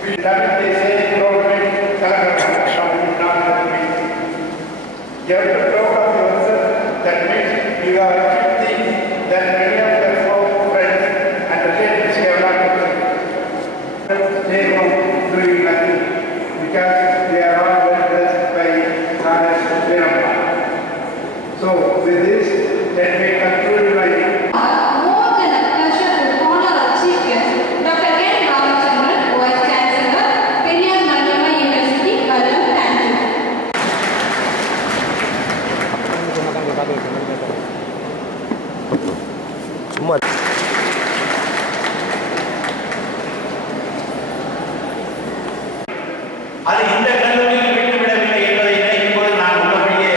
That they say government shall not help. You have to talk of yourself. That means you have achieved things that many of your friends and relatives have not. Stay home doing nothing because they are all well blessed by Goddess Veerappa. So with this, let me conclude my சும்மா அது இந்த கல்லூரியில் விட்டுவிடவில்லை என்பதை நினைக்கும் போது நான் உள்ளபடியே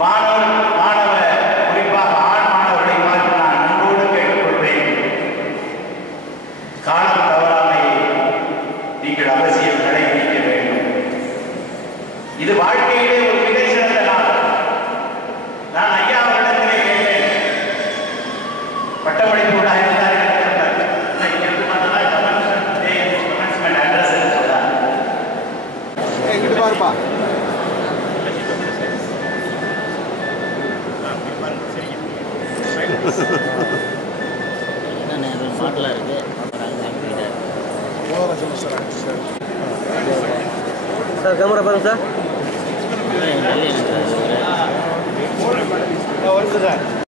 மாணவ குறிப்பாக ஆண் மாணவர்களை பார்த்து நான் அன்போடு கேட்டுக்கொள்வேன். காலம் தவறாமை நீங்கள் அவசியம் கடைபிடிக்க வேண்டும். இது வாழ்க்கையிலே ஒரு மிக சிறந்த நாள். நான் ஐயா அவரிடத்திலே கேட்டேன், பட்டப்படிப்பு பாருப்பா சார் கேமரா பாருங்க சார்.